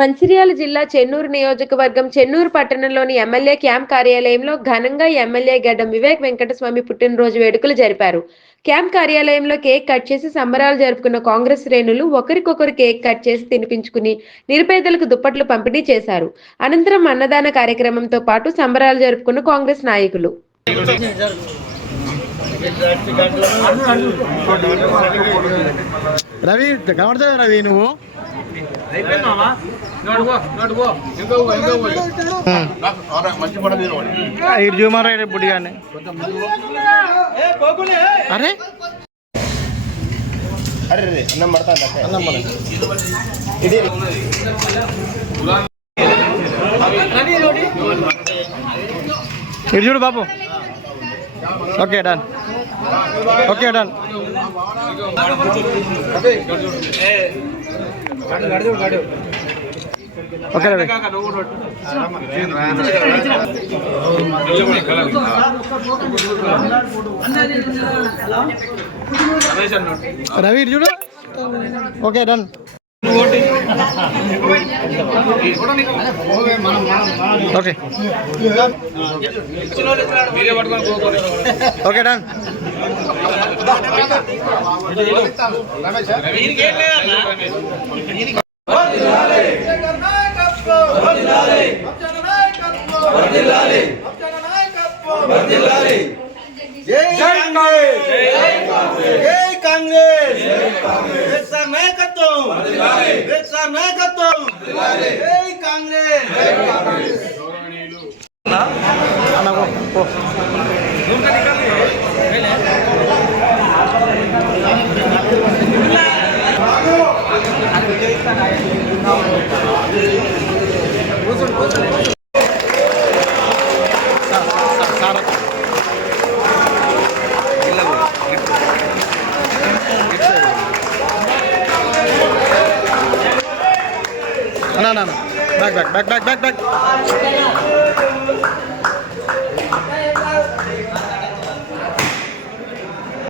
మంచిర్యాల జిల్లా చెన్నూరు నియోజకవర్గం చెన్నూరు పట్టణంలోని ఎమ్మెల్యే క్యాంప్ కార్యాలయంలో ఘనంగా ఎమ్మెల్యే గడ్డం వివేక్ వెంకటస్వామి పుట్టినరోజు వేడుకలు జరిపారు. క్యాంప్ కార్యాలయంలో కేక్ కట్ చేసి సంబరాలు జరుపుకున్న కాంగ్రెస్ శ్రేణులు ఒకరికొకరు కేక్ కట్ చేసి తినిపించుకుని నిరుపేదలకు దుప్పట్లు పంపిణీ చేశారు. అనంతరం అన్నదాన కార్యక్రమంతో పాటు సంబరాలు జరుపుకున్న కాంగ్రెస్ నాయకులు. రవి కనబడతావు రవి నువ్వు ఇటు చూమారా బుడ్డిగానే. అరే అరే అన్నం పడతా అన్నం పడ ఇటు చూడు బాబు. Okay done. Okay done. Okay Ravi. Ravi ఇటు చూడు. Okay done. Okay okay done. No. Back.